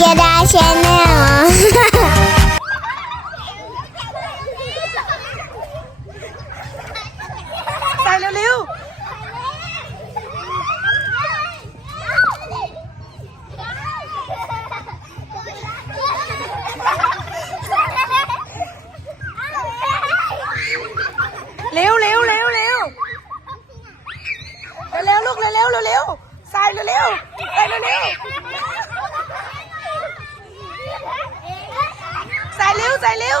ยดาชแนลไปเร็วเร็วเร็วเร็วเร็วเร็วลูกเร็วเร็วเร็วใส่เร็วเร็วใส่เร็วเร็ว ใส่เร็ว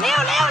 เร็วเร็ว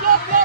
Look, look.